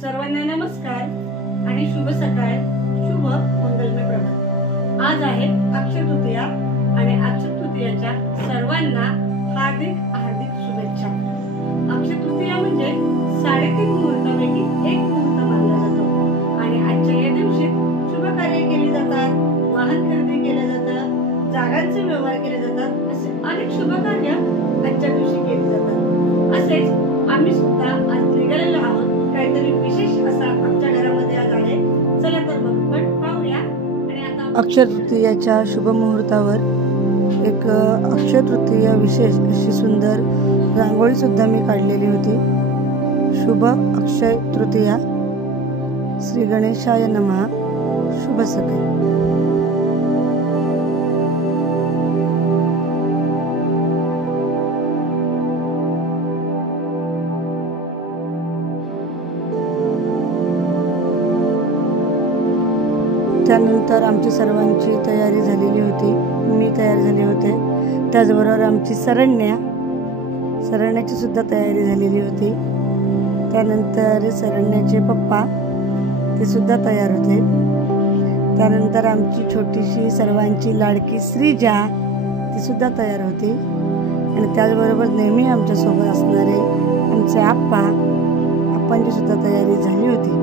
सर्वांना नमस्कार आणि शुभ सकाळ, शुभ मंगलमय प्रभात। आज आहे अक्षय तृतीया आणि अक्षय तृतीयाच्या सर्वांना हार्दिक हार्दिक शुभेच्छा। अक्षय तृतीया म्हणजे 3.5 मुहूर्तापैकी एक मुहूर्त मानला जातो आणि आजच्या या दिवशी शुभ कार्य केली जातात, वाहन खरेदी केले जातं, जागांचे व्यवहार केले जातात, असे अनेक शुभ कार्य आजच्या दिवशी केली जातात। असेच आम्ही सुद्धा आज निघालेलो आहोत, काहीतरी विशेष असा आमच्या घरामध्ये आज आहे। चला तर मग पाहूया। आणि आता अक्षय तृतीयाच्या शुभ मुहूर्तावर एक अक्षय तृतीया विशेष अशी सुंदर रांगोळी सुद्धा मी काढलेली होती। शुभ अक्षय तृतीया, श्री गणेशाय नमः, शुभ सकाळ। त्यानंतर आमची सर्वांची तयारी झालेली होती, मी तयार झाले होते, त्याचबरोबर आमची सरण्याची सुद्धा तयारी झालेली होती। त्यानंतर सरण्याचे पप्पा ते सुद्धा तयार होते। त्यानंतर आमची छोटीशी सर्वांची लाडकी श्रीजा ती सुद्धा तयार होती आणि त्याचबरोबर नेहमी आमच्यासोबत असणारे आमचे आप्पांची सुद्धा तयारी झाली होती।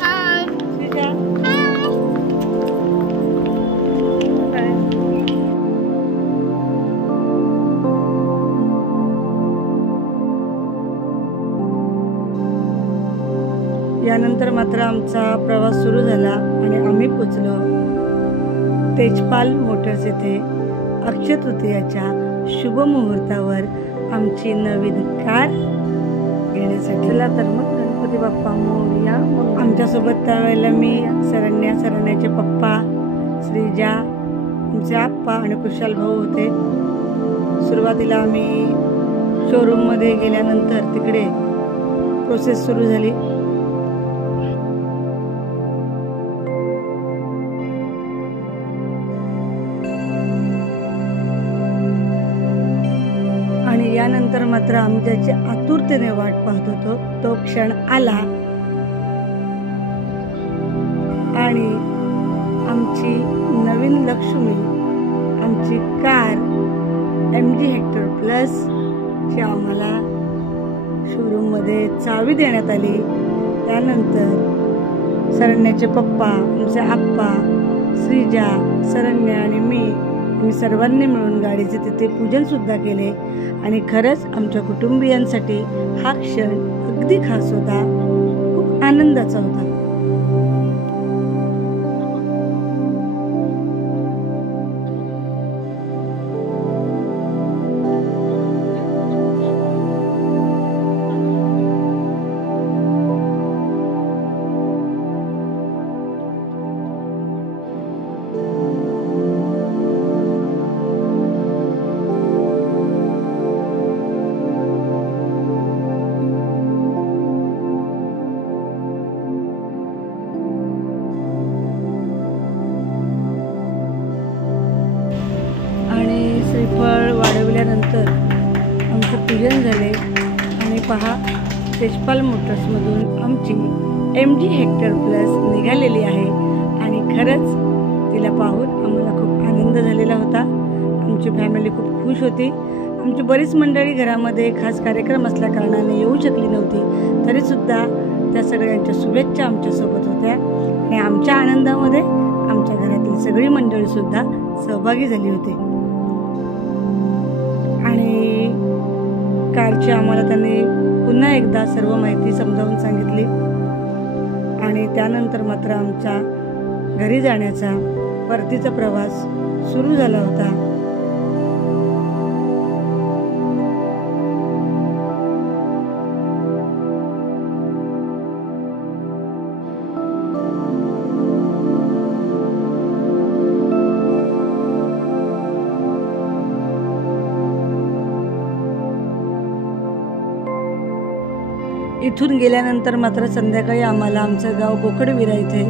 हाय श्रीजा, यानंतर मात्र आमचा प्रवास सुरू झाला आणि आम्ही पोचलो तेजपाल मोटर्स येथे। अक्षय तृतीयाच्या शुभ मुहूर्तावर आमची नवीन कार घेण्यासाठी। चला तर मग गणपती बाप्पा मोरया। आमच्यासोबत त्यावेळेला मी, सरण्याचे पप्पा, श्रीजा, आमचे आप्पा आणि कुशाल भाऊ होते। सुरुवातीला आम्ही शोरूममध्ये गेल्यानंतर तिकडे प्रोसेस सुरू झाली आणि यानंतर मात्र आम्ही त्याची आतुरतेने वाट पाहत होतो। तो क्षण आला आणि आमची नवीन लक्ष्मी, आमची कार MG हेक्टर प्लस ची आम्हाला शोरूममध्ये चावी देण्यात आली। त्यानंतर सरण्याचे पप्पा, आमचे आप्पा, श्रीजा, सरण्या आणि मी सर्वांनी मिळून गाडीचे तिथे पूजन सुद्धा केले आणि खरंच आमच्या कुटुंबियांसाठी हा क्षण अगदी खास होता, खूप आनंदाचा होता। श्रीफळ वाढवल्यानंतर आमचं पूजन झाले आणि पहा, तेजपाल मोटर्समधून आमची MG हेक्टर प्लस निघालेली आहे आणि खरंच तिला पाहून आम्हाला खूप आनंद झालेला होता। आमची फॅमिली खूप खुश होती। आमची बरीच मंडळी घरामध्ये खास कार्यक्रम असल्याकारणाने येऊ शकली नव्हती, तरीसुद्धा त्या सगळ्यांच्या शुभेच्छा आमच्यासोबत होत्या आणि आमच्या आनंदामध्ये आमच्या घरातील सगळी मंडळीसुद्धा सहभागी झाली होती। आणि कारची आम्हाला त्यांनी पुन्हा एकदा सर्व माहिती समजावून सांगितली आणि त्यानंतर मात्र आमचा घरी जाण्याचा परतीचा प्रवास सुरू झाला होता। इथून गेल्यानंतर मात्र संध्याकाळी आम्हाला आमचं गाव बोकडविरा इथे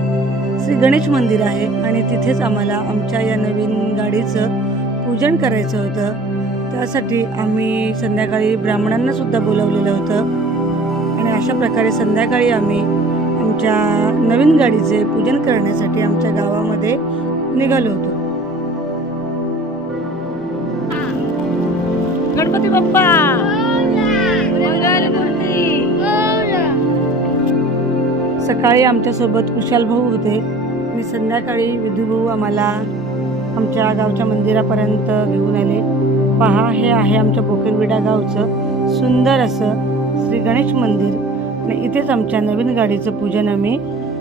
श्री गणेश मंदिर आहे आणि तिथेच आम्हाला आमच्या या नवीन गाडीचं पूजन करायचं होतं। त्यासाठी आम्ही संध्याकाळी ब्राह्मणांना सुद्धा बोलावलेलं होतं आणि अशा प्रकारे संध्याकाळी आम्ही आमच्या नवीन गाडीचे पूजन करण्यासाठी आमच्या गावामध्ये निघालो होतो. गणपती बाप्पा मंगलमूर्ती. सकाळी आमच्यासोबत कुशाल भाऊ होते आणि संध्याकाळी विधू भाऊ आम्हाला आमच्या गावच्या मंदिरापर्यंत घेऊन आले. पहा, हे आहे आमच्या बोकेरविडा गावचं सुंदर असं श्री गणेश मंदिर आणि इथेच आमच्या नवीन गाडीचं पूजन आम्ही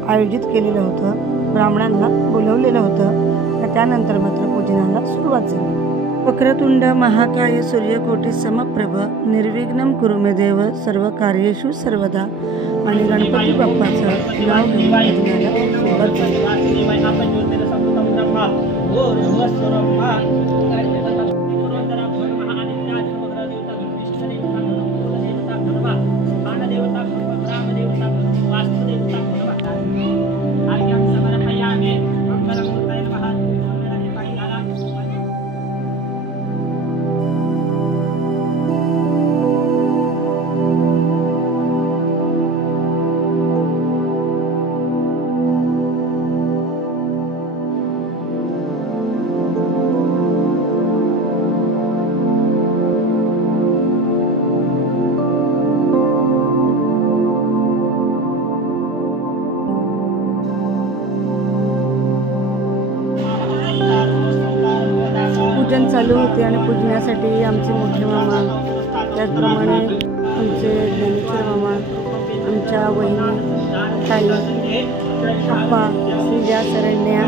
आयोजित केलेलं होतं. ब्राह्मणांना बोलवलेलं होतं आणि त्यानंतर मात्र पूजनाला सुरुवात झाली. वक्रतुंड महाकाय सूर्यकोटी समप्रभ निर्विघ्नं कुरु मे देव सर्व कार्येषु सर्वदा आणि गणपती बाप्पाचं नाव घेऊन पूजनाला सुरुवात झाली. पूजन चालू होते आणि पूजण्यासाठी आमचे मोठे मामा, त्याचप्रमाणे आमचे ज्ञानेश्वर मामा, आमच्या वहिनी, ताई, पप्पा, श्रीजा, शरण्या,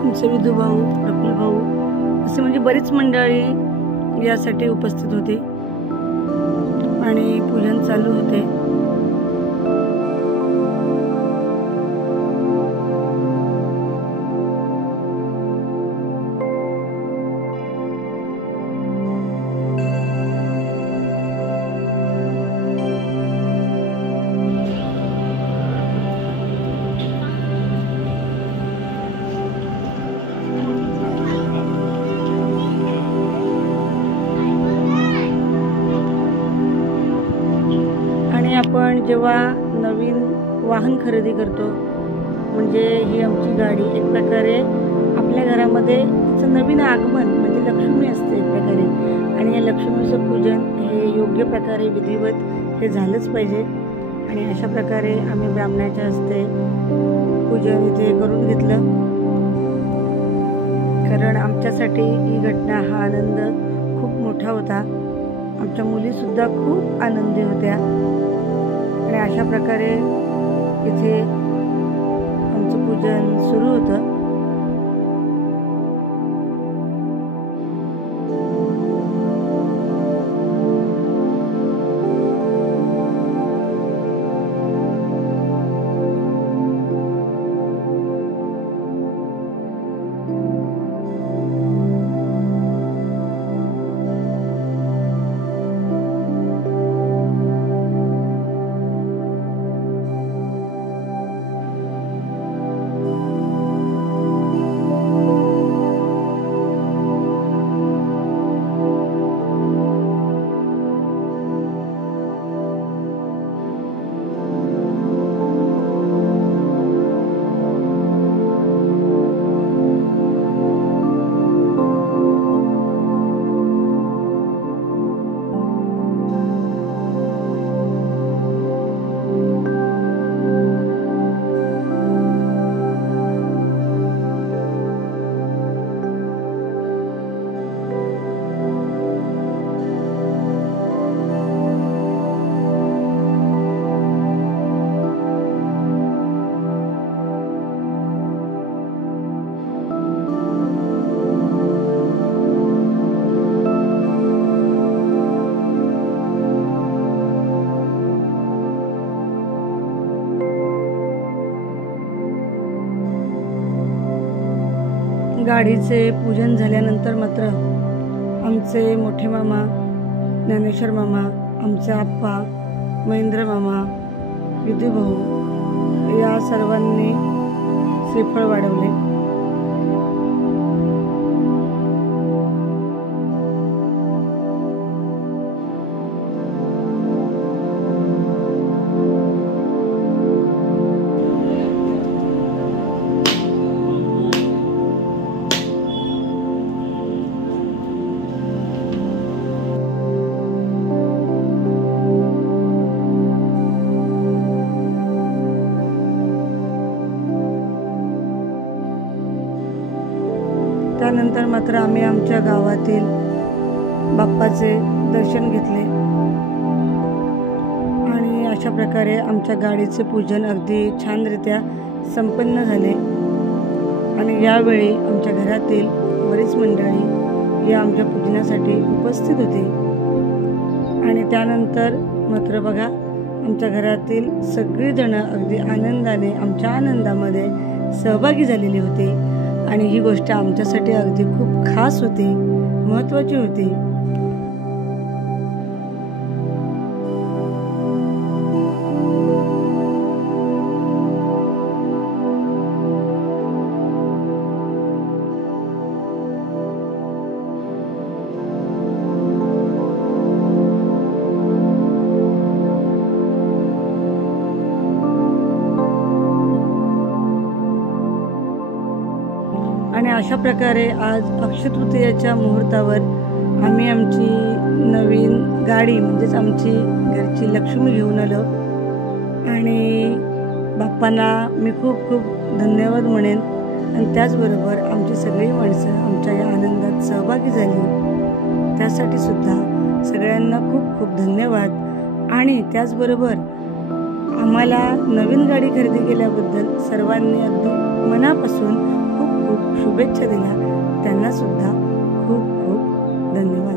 आमचे विधू भाऊ, प्रफुल्ल भाऊ असे म्हणजे बरीच मंडळी यासाठी उपस्थित होती आणि पूजन चालू होते. आपण जेव्हा नवीन वाहन खरेदी करतो म्हणजे ही आमची गाडी एक प्रकारे आपल्या घरामध्ये तिचं नवीन आगमन म्हणजे लक्ष्मी असते एक प्रकारे आणि या लक्ष्मीचं पूजन हे योग्य प्रकारे विधिवत हे झालंच पाहिजे आणि अशा प्रकारे आम्ही ब्राह्मणाच्या हस्ते पूजन इथे करून घेतलं. कारण आमच्यासाठी ही घटना हा आनंद खूप मोठा होता. आमच्या मुलीसुद्धा खूप आनंदी होत्या आणि अशा प्रकारे इथे आमचं पूजन सुरू होतं. गाडीचे पूजन झाल्यानंतर मात्र आमचे मोठे मामा, ज्ञानेश्वर मामा, आमचे आप्पा, महेंद्र मामा, विधू भाऊ या सर्वांनी श्रीफळ वाढवले. त्यानंतर मात्र आम्ही आमच्या गावातील बाप्पाचे दर्शन घेतले आणि अशा प्रकारे आमच्या गाडीचे पूजन अगदी छानरित्या संपन्न झाले. आणि यावेळी आमच्या घरातील बरीच मंडळी या आमच्या पूजनासाठी उपस्थित होती. आणि त्यानंतर मात्र बघा आमच्या घरातील सगळीजणं अगदी आनंदाने आमच्या आनंदामध्ये सहभागी झालेली होती. आणि ही गोष्ट आमच्यासाठी अगदी खूप खास होती, महत्त्वाची होती. आणि अशा प्रकारे आज अक्षयतृतीयेच्या मुहूर्तावर आम्ही आमची नवीन गाडी म्हणजेच आमची घरची लक्ष्मी घेऊन आलो. आणि बाप्पांना मी खूप खूप धन्यवाद म्हणेन. आणि त्याचबरोबर आमची सगळी माणसं आमच्या या आनंदात सहभागी झाली, त्यासाठी सुद्धा सगळ्यांना खूप खूप धन्यवाद. आणि त्याचबरोबर आम्हाला नवीन गाडी खरेदी केल्याबद्दल सर्वांनी अगदी मनापासून खूप खूप शुभेच्छा दिल्या, त्यांना सुद्धा खूप खूप धन्यवाद.